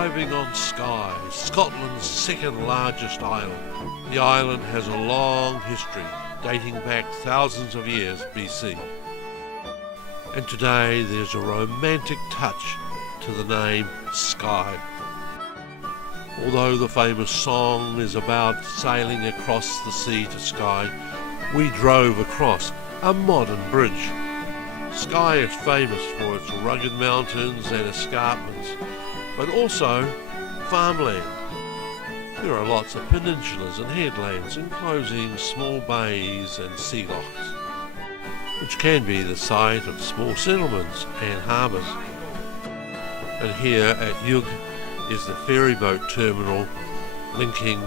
arriving on Skye, Scotland's second largest island. The island has a long history, dating back thousands of years BC. And today there's a romantic touch to the name Skye. Although the famous song is about sailing across the sea to Skye, we drove across a modern bridge. Skye is famous for its rugged mountains and escarpments, but also farmland. There are lots of peninsulas and headlands enclosing small bays and sea locks, which can be the site of small settlements and harbours. And here at Yug is the ferry boat terminal linking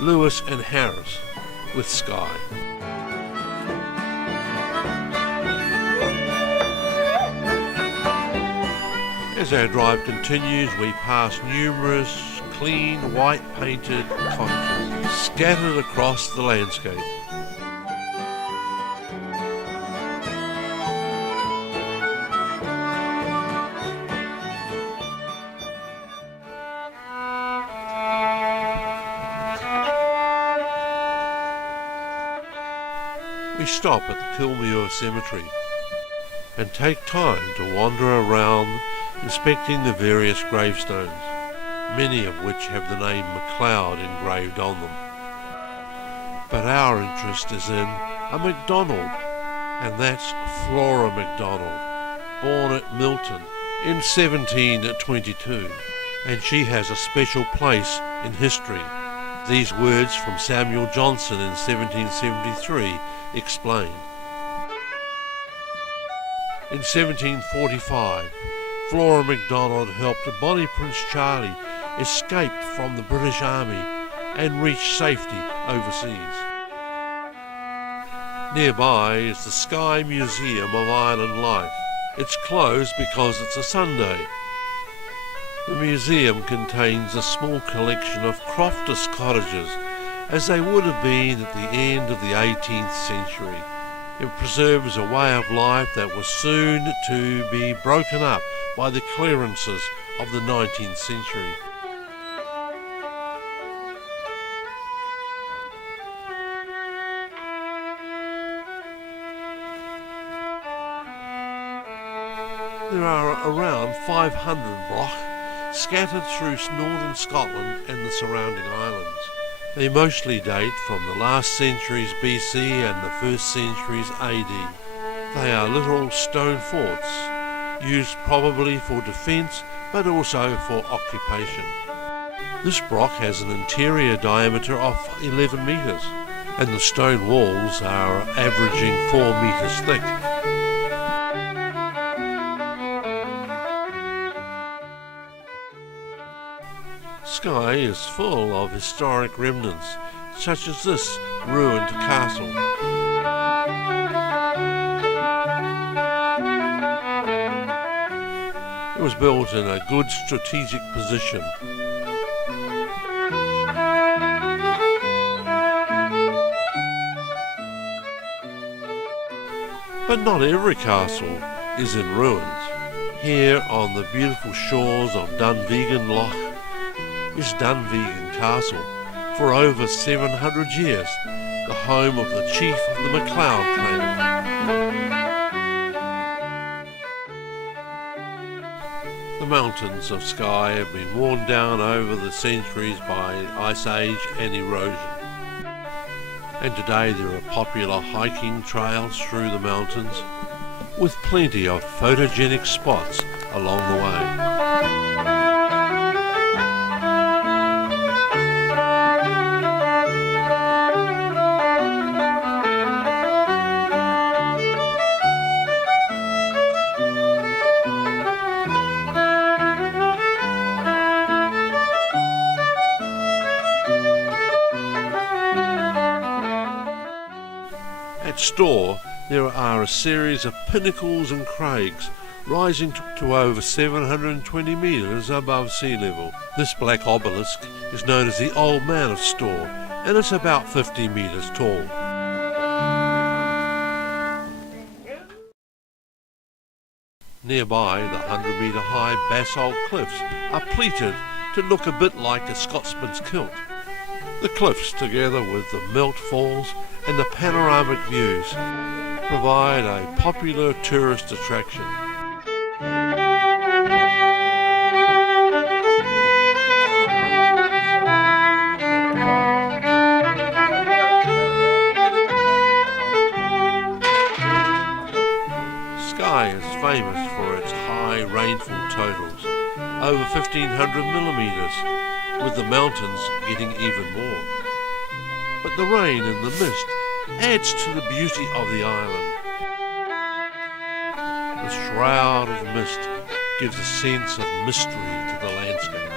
Lewis and Harris with Skye. As our drive continues, we pass numerous clean, white-painted cottages scattered across the landscape. We stop at the Kilmuir Cemetery and take time to wander around inspecting the various gravestones, many of which have the name MacLeod engraved on them. But our interest is in a MacDonald, and that's Flora MacDonald, born at Milton in 1722, and she has a special place in history. These words from Samuel Johnson in 1773 explain. In 1745, Flora MacDonald helped Bonnie Prince Charlie escape from the British Army and reach safety overseas. Nearby is the Skye Museum of Island Life. It's closed because it's a Sunday. The museum contains a small collection of crofters' cottages, as they would have been at the end of the 18th century. It preserves a way of life that was soon to be broken up by the clearances of the 19th century. There are around 500 broch scattered through northern Scotland and the surrounding islands. They mostly date from the last centuries BC and the first centuries AD. They are little stone forts, used probably for defence but also for occupation. This broch has an interior diameter of 11 metres, and the stone walls are averaging 4 metres thick. Skye is full of historic remnants, such as this ruined castle. It was built in a good strategic position. But not every castle is in ruins. Here on the beautiful shores of Dunvegan Loch is Dunvegan Castle, for over 700 years, the home of the chief of the MacLeod clan. The mountains of Skye have been worn down over the centuries by ice age and erosion. And today there are popular hiking trails through the mountains, with plenty of photogenic spots along the way. At Store, there are a series of pinnacles and craigs rising to over 720 metres above sea level. This black obelisk is known as the Old Man of Store, and it's about 50 metres tall. Nearby, the 100-metre high basalt cliffs are pleated to look a bit like a Scotsman's kilt. The cliffs, together with the melt falls and the panoramic views, provide a popular tourist attraction. Skye is famous for its high rainfall totals, over 1,500 millimetres, with the mountains getting even more. But the rain and the mist adds to the beauty of the island. The shroud of mist gives a sense of mystery to the landscape.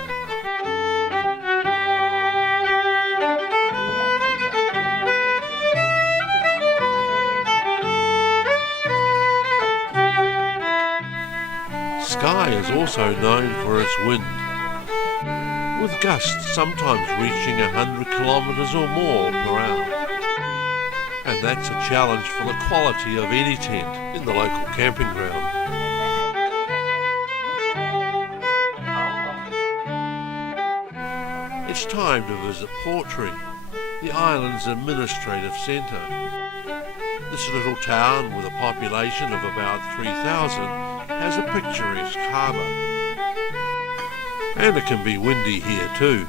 Skye is also known for its wind, with gusts sometimes reaching 100 kilometres or more per hour. And that's a challenge for the quality of any tent in the local camping ground. It's time to visit Portree, the island's administrative centre. This little town with a population of about 3,000 has a picturesque harbour. And it can be windy here too.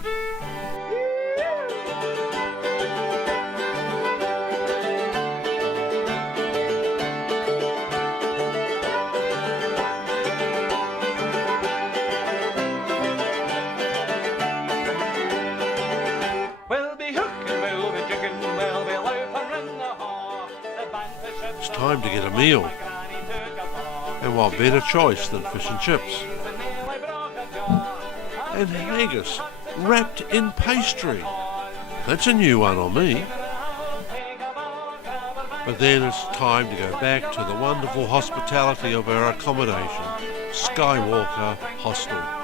It's time to get a meal, and what better choice than fish and chips and haggis wrapped in pastry. That's a new one on me. But then it's time to go back to the wonderful hospitality of our accommodation, Skywalker Hostel.